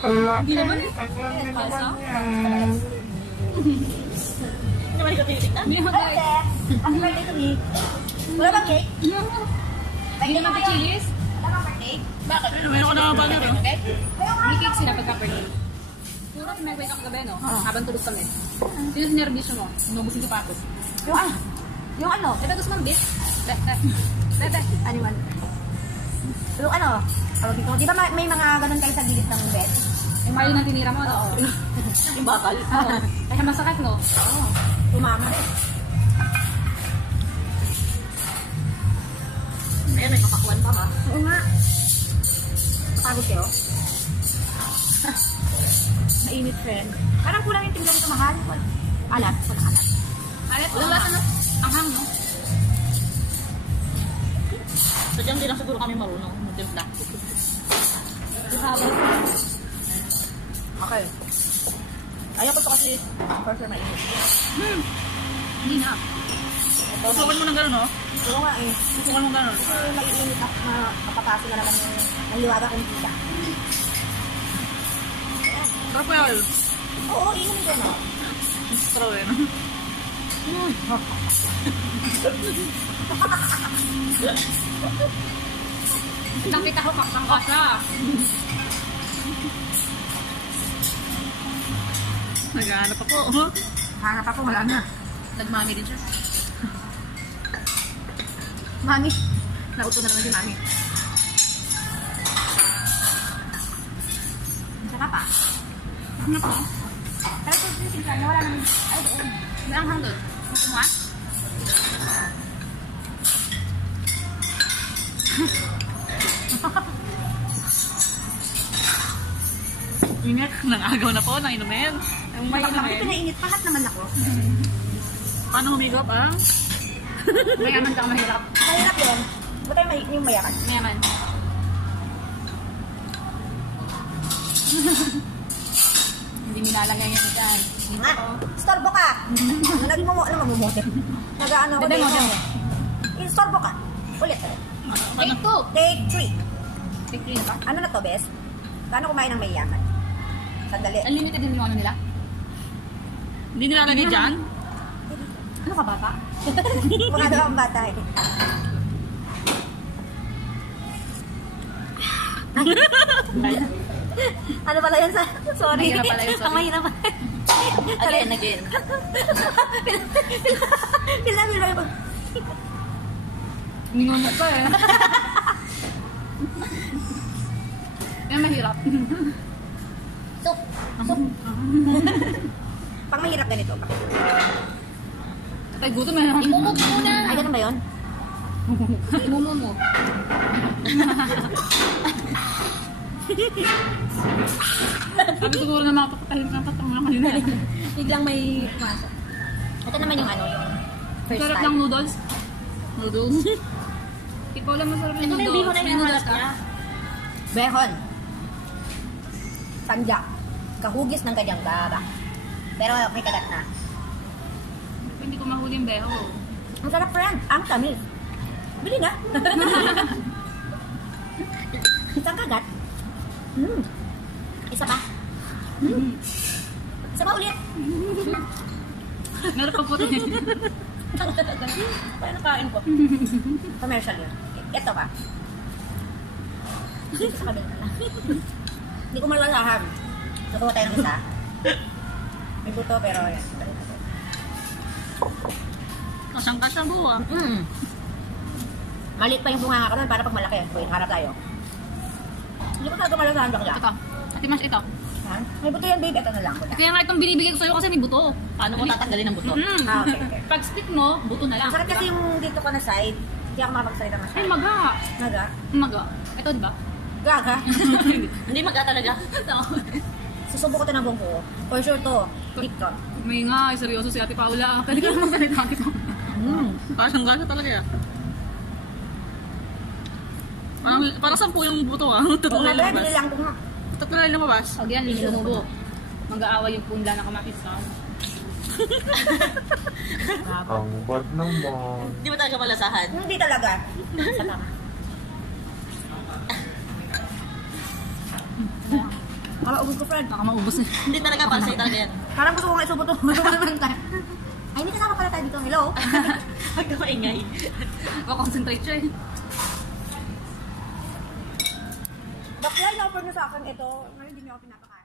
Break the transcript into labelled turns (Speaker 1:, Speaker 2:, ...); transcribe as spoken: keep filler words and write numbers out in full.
Speaker 1: Hindi naman eh. Palsa? Hindi naman ikaw tinitignan? Hindi naman guys.
Speaker 2: Ang birthday to me. Wala bang cake?
Speaker 1: Hindi naman pa chilis?
Speaker 2: Wala bang birthday?
Speaker 1: Bakit?
Speaker 3: Meron ko na mga banner.
Speaker 1: May cake sila pagka-birthday. Puro may wake up kagabi, no? Habang tulog kami. Sino sinervisyo mo? Inubusin ko pa ako.
Speaker 2: Yung ano? Yung ano?
Speaker 1: Ito gusto mong beef? Bebe. Bebe.
Speaker 2: Ano man? Yung ano? Tawag dito. Di ba may, may mga ganun kayo sa gilid ng bed?
Speaker 1: Yung mayo na tinira mo, no?
Speaker 2: Yung bakal?
Speaker 1: Oo. Kaya masakit, no?
Speaker 2: Oo. Tumama rin.
Speaker 1: Ayan, may kapakuan pa, ha?
Speaker 2: Oo nga. Napagod kayo? Mainit, friend. Parang kulang yung tingnan ito, mahal. Alat. Wala alat.
Speaker 1: Alat, walang lasa, no? Ang hang, no?
Speaker 3: So dyan din lang siguro kami marunong. Magtimpla.
Speaker 2: Okay. Ayaw ko ito kasi for sure mainit.
Speaker 1: Hmm. Hindi na.
Speaker 3: Tutukan mo ng gano'n, no?
Speaker 2: Oo nga eh.
Speaker 3: Tutukan mo gano'n.
Speaker 2: Kasi maiinit at ma- mapapasa na naman yung ng liwaga kong tita.
Speaker 3: Sarap kaya oil.
Speaker 2: Oo, inom din oh.
Speaker 3: Sarap eh, no?
Speaker 2: Mm.
Speaker 1: Nakita ko kakang kasa.
Speaker 3: Naghahanap ako.
Speaker 2: Hanap ako, wala na.
Speaker 1: Nagmami din siya.
Speaker 2: Mami. Nauto na naman si Mami. Ang sarap ah.
Speaker 1: Ano pa?
Speaker 2: Pero kung sinisip lang, wala naman. Ay, doon.
Speaker 1: May ang hang doon. Kumuha?
Speaker 3: Ingat, nang-agaw na po, nang inumin.
Speaker 1: Ang may
Speaker 2: Bakit
Speaker 1: naman.
Speaker 2: ito nainit? Pahat naman ako.
Speaker 3: Paano humigop, ah?
Speaker 1: Mayaman ka mahirap.
Speaker 2: Mahirap yun. Ba't tayo may, yung mayakan?
Speaker 1: Mayaman. Hindi nilalagay yan dyan.
Speaker 2: Nga, istorbo ka. Nagmumo, ano magmumote? Nag-ano ako
Speaker 1: Bebe mo,
Speaker 2: dito.
Speaker 1: bebe.
Speaker 2: Istorbo ka. Ulit.
Speaker 1: Take two.
Speaker 2: Take three.
Speaker 1: Take three na ba?
Speaker 2: Ano na to, bes? Paano kumain ng mayaman? Sandali.
Speaker 1: Unlimited din yung ano nila?
Speaker 3: Hindi nilalagay dyan?
Speaker 1: Ano ka bata?
Speaker 2: Mga daw ang bata eh. Ano pala yun sa... Sorry.
Speaker 1: Mahirap pala yun, sorry.
Speaker 2: Ang mahirap pala.
Speaker 1: Again, again.
Speaker 2: Pila, pila, pila.
Speaker 1: Ninunod ko eh. Yan mahirap.
Speaker 2: Soup. Soup. Pang mahirap ganito pa.
Speaker 1: Ay, gutom eh. Imumo ko muna.
Speaker 2: Ay, ganun ba yun?
Speaker 1: Imumo mo. Sabi siguro na mapapatahin ka patang mga kanina.
Speaker 2: Biglang may pumasok. Ito naman yung ano, yung first
Speaker 1: Sarap
Speaker 2: time.
Speaker 1: ng noodles.
Speaker 3: Noodles?
Speaker 1: Ikaw lang masarap ng
Speaker 3: Ito na yung
Speaker 1: noodles.
Speaker 3: bihon na
Speaker 1: May
Speaker 3: yung
Speaker 1: noodles
Speaker 3: halap
Speaker 1: ka?
Speaker 3: niya.
Speaker 2: Behon. Sanja. Kahugis ng kanyang baba. Pero may kagat na.
Speaker 1: Hindi ko mahuli yung beho.
Speaker 2: Ang sarap, friend. Ang tamis. Bili na. Isang kagat. Mm. Isa pa. Mm. Isa pa ulit.
Speaker 1: Meron pa po rin.
Speaker 2: Paano kain ko? Commercial yun. Ito pa. Dito sa kabila na. Hindi ko malalahan. Nakuha tayo ng isa. May buto pero yan.
Speaker 3: Kasang-kasang buwa.
Speaker 2: Mm. Maliit pa yung bunga ka nun para pag malaki. Wait, harap tayo. Hindi ko talaga malalahan bakla.
Speaker 1: Ito. Ate Mas, ito.
Speaker 2: Ha? May buto yan, babe. Ito na lang. Wala.
Speaker 1: Kaya nga itong binibigay ko sa'yo kasi may buto.
Speaker 3: Paano ko tatanggalin ng buto?
Speaker 1: Mm.
Speaker 2: Ah, okay, okay.
Speaker 1: Pag stick mo, buto na lang.
Speaker 2: Ang sarap kasi
Speaker 1: diba?
Speaker 2: yung dito ko na side. Hindi ako makapagsalita
Speaker 1: Ay,
Speaker 2: masyado.
Speaker 1: maga.
Speaker 2: Naga?
Speaker 1: Maga. Ito, di ba?
Speaker 2: Gaga?
Speaker 3: Hindi magka talaga.
Speaker 2: Susubo ko ito ng buong buo. For sure to. Dito.
Speaker 1: May nga, ay, seryoso si Ate Paula. Pwede ka naman salita ito.
Speaker 2: Mm.
Speaker 3: Kasang-gasa talaga yan. Parang, parang sampu yung buto ah. Tatlo
Speaker 2: Kung
Speaker 3: na
Speaker 2: nabi,
Speaker 3: lumabas.
Speaker 2: bili lang kung
Speaker 3: Tatlo na lumabas.
Speaker 1: Pag yan, lumubo. Mag-aaway yung punla na kamatis ka.
Speaker 4: Ang bad naman.
Speaker 3: Hindi ba talaga malasahan?
Speaker 2: hindi talaga. Sa tama. Baka ubus ko, friend.
Speaker 3: Baka maubos na.
Speaker 1: Hindi talaga, para sa'yo talaga yan.
Speaker 2: Parang gusto ko nga isubo to. Ay, hindi kasama pala tayo dito. Hello?
Speaker 1: Huwag ka maingay. Makonsentrate siya eh.
Speaker 2: Bakla, in-offer niyo sa akin ito. Ngayon hindi niyo ako pinapakain.